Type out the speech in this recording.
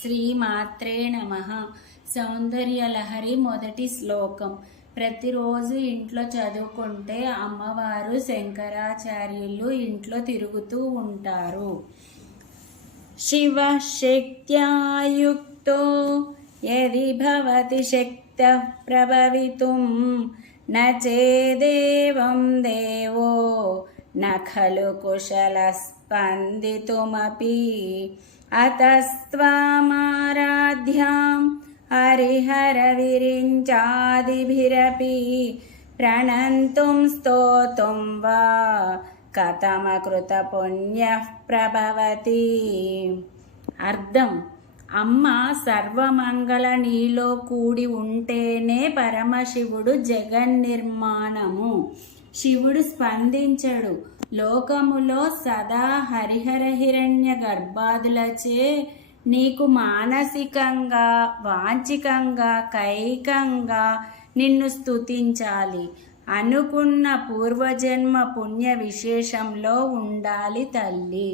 శ్రీమాత్రే నమః. సౌందర్యలహరి మొదటి శ్లోకం. ప్రతిరోజు ఇంట్లో చదువుకుంటే అమ్మవారు శంకరాచార్యులు ఇంట్లో తిరుగుతూ ఉంటారు. శివ శక్త్యాయుక్తో యది భవతి శక్తః ప్రభవితుం న చేదేవం దేవో న ఖలు కుశలః స్పందితుమపి అతస్త్వామారాధ్యాం హరిహరవిరించాదిభిరపి ప్రణంతుం స్తోతుం వా కథమకృత పుణ్యః ప్రభవతి. అర్థం: అమ్మ సర్వమంగళ నీలో కూడి ఉంటేనే పరమశివుడు జగన్నిర్మాణము. శివుడు స్పందించడు. లోకములో సదా హరిహర హిరణ్య గర్భాదులచే నీకు మానసికంగా, వాంఛికంగా, కైకంగా నిన్ను స్తుతించాలి అనుకున్న పూర్వజన్మ పుణ్య విశేషంలో ఉండాలి తల్లి.